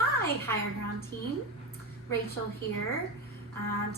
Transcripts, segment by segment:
Hi, Higher Ground team. Rachel here.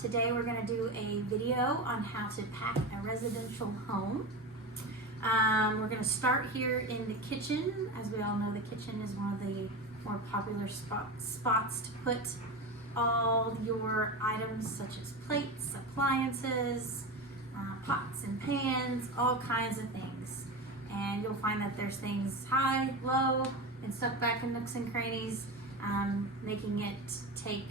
Today we're going to do a video on how to pack a residential home. We're going to start here in the kitchen. As we all know, the kitchen is one of the more popular spots to put all your items such as plates, appliances, pots and pans, all kinds of things. And you'll find that there's things high, low, and stuck back in nooks and crannies, making it take,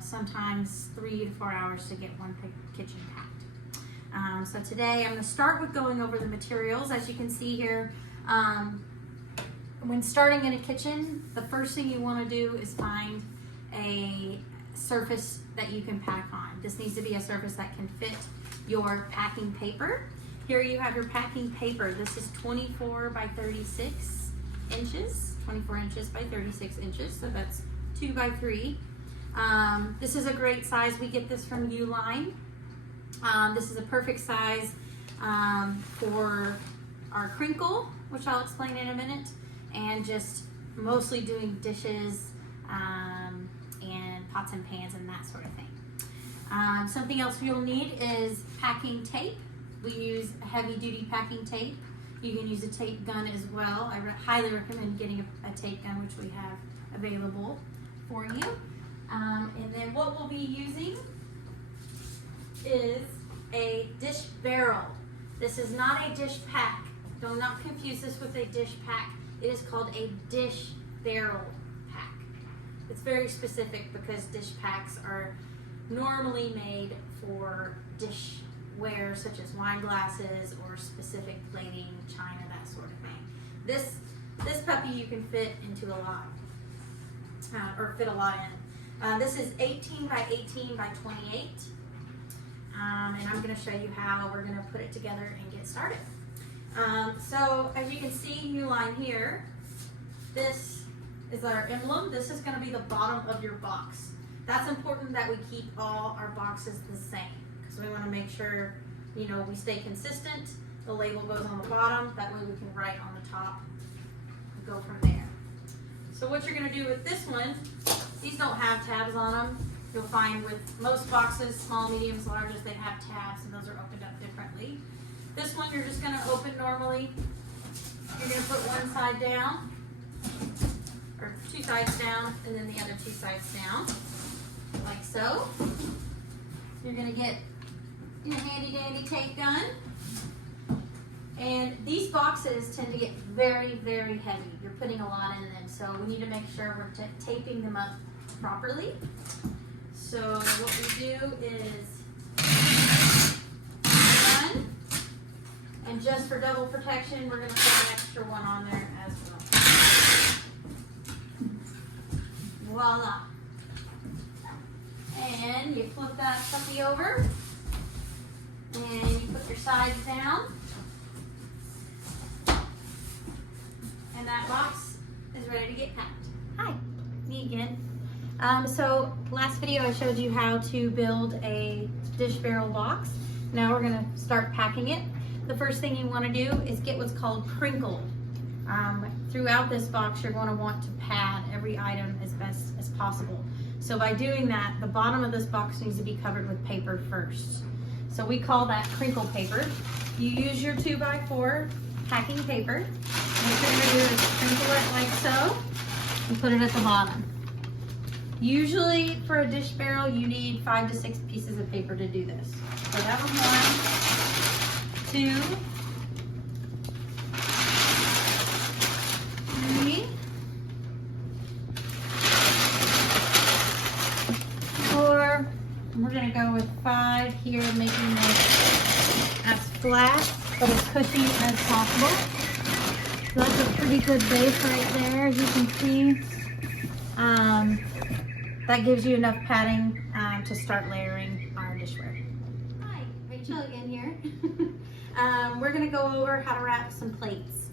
sometimes 3 to 4 hours to get one kitchen packed. So today I'm going to start with going over the materials. As you can see here, when starting in a kitchen, the first thing you want to do is find a surface that you can pack on. This needs to be a surface that can fit your packing paper. Here you have your packing paper. This is 24 by 36 inches, 24 inches by 36 inches, so that's 2 by 3. This is a great size. We get this from Uline. This is a perfect size for our crinkle, which I'll explain in a minute, and just mostly doing dishes and pots and pans and that sort of thing. Something else you'll need is packing tape. We use heavy duty packing tape. You can use a tape gun as well. I highly recommend getting a tape gun, which we have available for you. And then what we'll be using is a dish barrel. This is not a dish pack. Do not confuse this with a dish pack. It is called a dish barrel pack. It's very specific because dish packs are normally made for dishware such as wine glasses or specific plating, china, that sort of thing. This puppy you can fit into a lot, or fit a lot in. This is 18 by 18 by 28, and I'm going to show you how we're going to put it together and get started. So as you can see, Uline here, this is our emblem. This is going to be the bottom of your box. That's important that we keep all our boxes the same, because we want to make sure, we stay consistent. The label goes on the bottom, that way we can write on the top and go from there. So what you're going to do with this one, these don't have tabs on them. You'll find with most boxes, small, mediums, larges, they have tabs, and those are opened up differently. This one you're just going to open normally. You're going to put one side down, or two sides down, and then the other two sides down, like so. You're going to get your handy dandy tape gun. And these boxes tend to get very, very heavy. You're putting a lot in them, so we need to make sure we're taping them up properly. So what we do is one, and just for double protection, we're going to put an extra one on there as well. Voila. And you flip that puppy over, and you put your sides down. And that box is ready to get packed. Hi, me again. So last video I showed you how to build a dish barrel box. Now we're going to start packing it. The first thing you want to do is get what's called crinkle. Throughout this box you're going to want to pad every item as best as possible. So by doing that, the bottom of this box needs to be covered with paper first. So we call that crinkle paper. You use your 2x4 packing paper. And what you're going to do is crinkle it like so and put it at the bottom. Usually for a dish barrel you need 5 to 6 pieces of paper to do this. So that was 1, 2, 3, 4. And we're going to go with 5 here, making it as flat but as cushy as possible. So that's a pretty good base right there, as you can see. That gives you enough padding to start layering our dishware. Hi, Rachel again here. We're going to go over how to wrap some plates.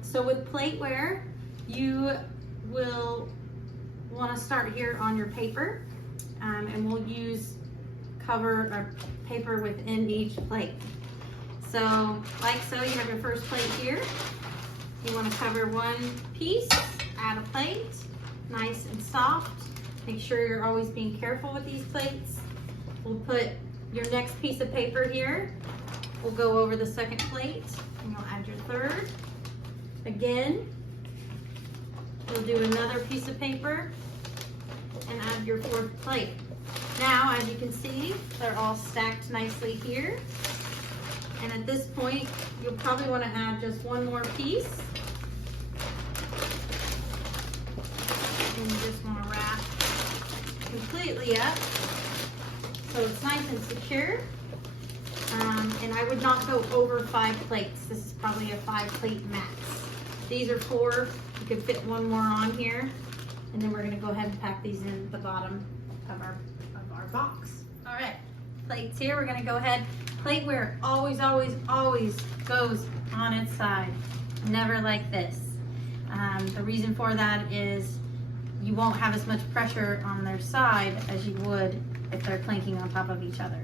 So with plateware, you will want to start here on your paper, and we'll use cover or paper within each plate. So like so, you have your first plate here. You want to cover one piece, add a plate, nice and soft. Make sure you're always being careful with these plates. We'll put your next piece of paper here. We'll go over the second plate and you'll add your third. Again, we'll do another piece of paper and add your fourth plate. Now, as you can see, they're all stacked nicely here. And at this point, you'll probably want to add just one more piece. And you just want to wrap completely up so it's nice and secure. And I would not go over 5 plates. This is probably a 5 plate max. These are 4. You could fit one more on here. And then we're going to go ahead and pack these in the bottom of our box. All right, plates here. We're going to go ahead. Plateware always, always, always goes on its side. Never like this. The reason for that is you won't have as much pressure on their side as you would if they're clanking on top of each other.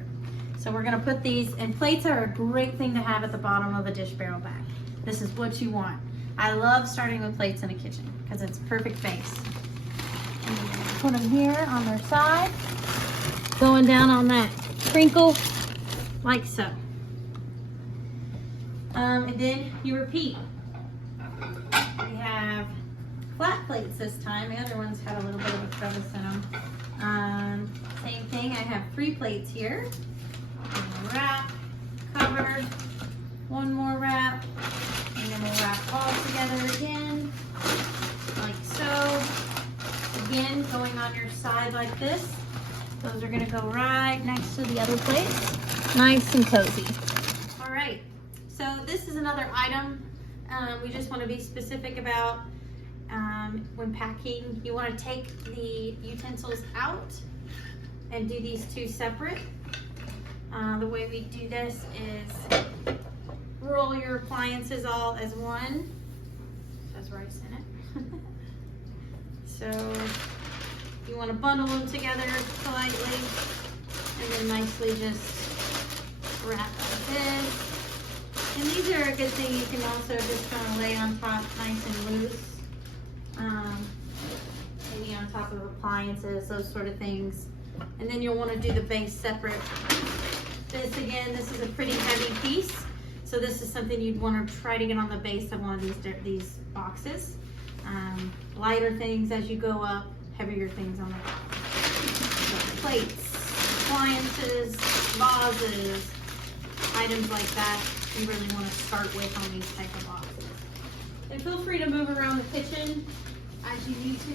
So we're gonna put these, and plates are a great thing to have at the bottom of a dish barrel bag. This is what you want. I love starting with plates in a kitchen because it's perfect base. And you're gonna put them here on their side, going down on that crinkle like so. And then you repeat. We have flat plates this time. The other ones had a little bit of a crevice in them. Same thing, I have 3 plates here. Wrap, cover, one more wrap, and then we'll wrap all together again, like so. Again, going on your side like this. Those are gonna go right next to the other plates. Nice and cozy. All right, so this is another item we just wanna be specific about when packing. You wanna take the utensils out and do these 2 separate. The way we do this is roll your appliances all as one. There's rice in it. So you want to bundle them together politely and then nicely just wrap like this. And these are a good thing. You can also just kind of lay on top nice and loose. Maybe on top of appliances, those sort of things. And then you'll want to do the base separate. This again, this is a pretty heavy piece. So this is something you'd want to try to get on the base of one of these boxes. Lighter things as you go up, heavier things on the top. So plates, appliances, vases, items like that, you really want to start with on these type of boxes. And feel free to move around the kitchen as you need to.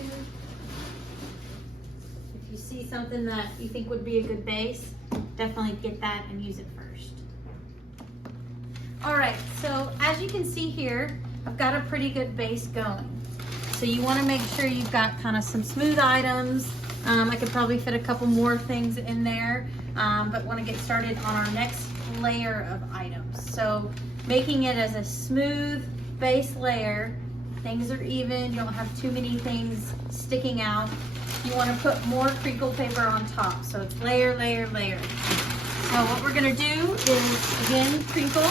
If you see something that you think would be a good base, definitely get that and use it first. All right, so as you can see here, I've got a pretty good base going. So you want to make sure you've got kind of some smooth items. I could probably fit a couple more things in there, but want to get started on our next layer of items. So making it as a smooth base layer, things are even, you don't have too many things sticking out. You want to put more crinkle paper on top. So it's layer, layer, layer. So what we're going to do is, again, crinkle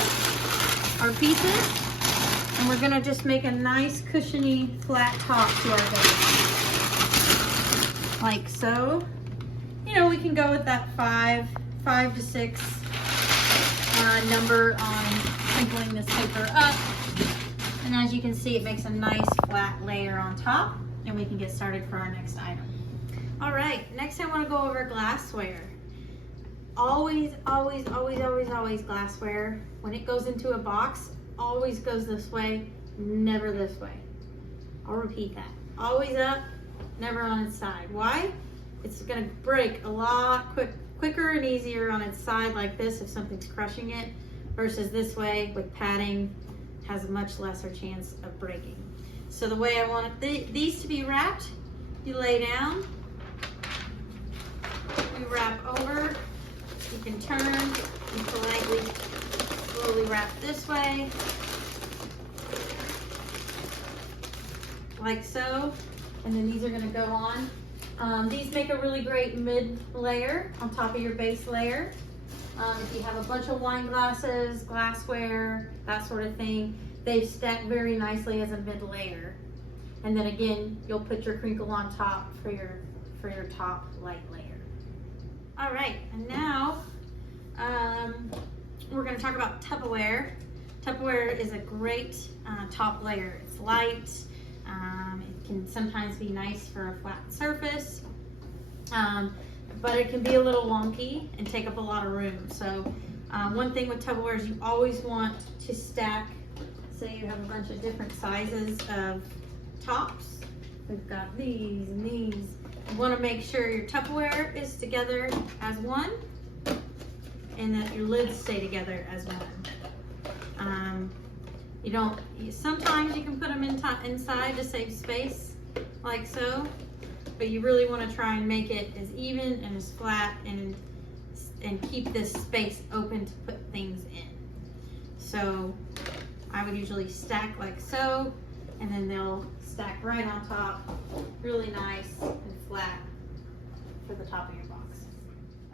our pieces. And we're going to just make a nice cushiony flat top to our base. Like so. You know, we can go with that 5 to 6 number on crinkling this paper up. And as you can see, it makes a nice flat layer on top. And we can get started for our next item. All right, next I want to go over glassware. Always, always, always, always, always glassware. When it goes into a box, always goes this way, never this way. I'll repeat that. Always up, never on its side. Why? It's gonna break a lot quicker and easier on its side like this if something's crushing it, versus this way with padding, has a much lesser chance of breaking. So the way I want these to be wrapped, you lay down, we wrap over, you can turn, and politely, slowly wrap this way, like so, and then these are gonna go on. These make a really great mid layer on top of your base layer. If you have a bunch of wine glasses, glassware, that sort of thing, they stack very nicely as a mid layer. And then again, you'll put your crinkle on top for your top light layer. All right, and now we're going to talk about Tupperware. Tupperware is a great top layer. It's light. It can sometimes be nice for a flat surface, but it can be a little wonky and take up a lot of room. So one thing with Tupperware is you always want to stack. Say you have a bunch of different sizes of tops. We've got these and these. You want to make sure your Tupperware is together as one and that your lids stay together as one. Sometimes you can put them inside to save space, like so, but you really want to try and make it as even and as flat and keep this space open to put things in. So I would usually stack like so, and then they'll stack right on top, really nice and flat for the top of your box.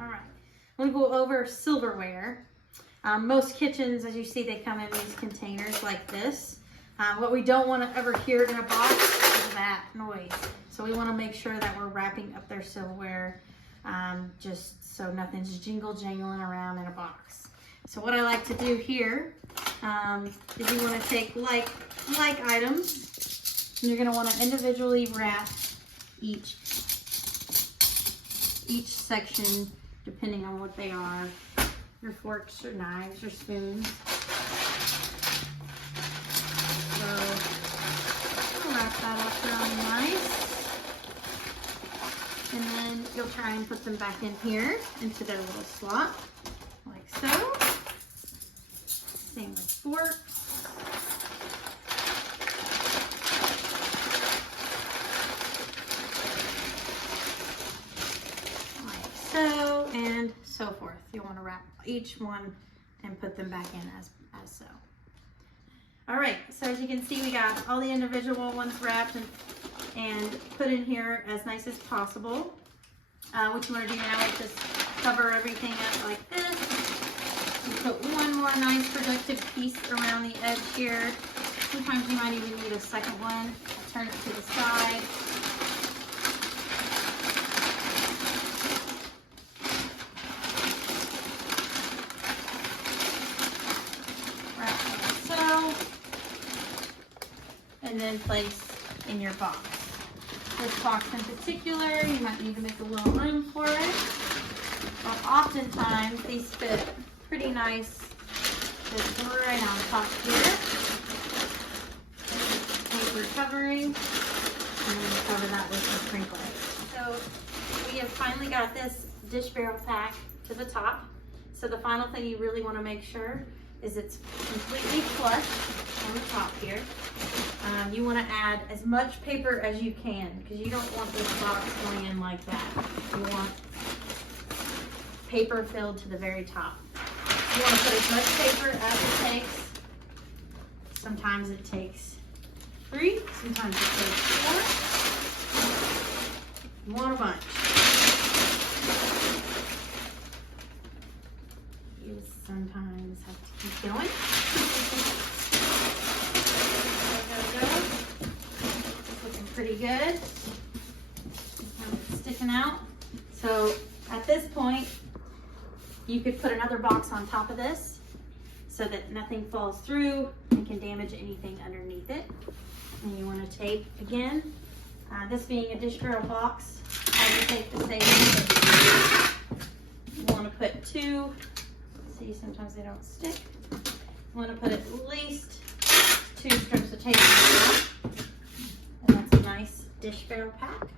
All right, I'm gonna go over silverware. Most kitchens, as you see, they come in these containers like this. What we don't want to ever hear in a box is that noise. So we want to make sure that we're wrapping up their silverware just so nothing's jangling around in a box. So what I like to do here is you want to take like items, and you're going to want to individually wrap each section depending on what they are. Your forks or knives or spoons. So I'll wrap that up really nice. And then you'll try and put them back in here into their little slot, like so. Same with forks. Like so, and so forth. You want to wrap each one and put them back in as so. All right, so as you can see, we got all the individual ones wrapped and put in here as nice as possible. What you want to do now is just cover everything up like this. You put one more nice productive piece around the edge here. Sometimes you might even need a second one. I'll turn it to the side. And then place in your box. This box in particular, you might need to make a little room for it. But oftentimes these fit pretty nice just right on top here. Paper covering, and then cover that with some sprinkles. So we have finally got this dish barrel pack to the top. So the final thing you really want to make sure is it's completely flush on the top here. You want to add as much paper as you can because you don't want this box going in like that. You want paper filled to the very top. You want to put as much paper as it takes. Sometimes it takes 3, sometimes it takes 4. You want a bunch. You sometimes have to keep going. Pretty good. It's sticking out. So at this point, you could put another box on top of this so that nothing falls through and can damage anything underneath it. And you want to tape again. This being a dish barrel box, I would tape the same. You want to put 2. See, sometimes they don't stick. You want to put at least 2 strips of tape on top. Nice dish barrel pack.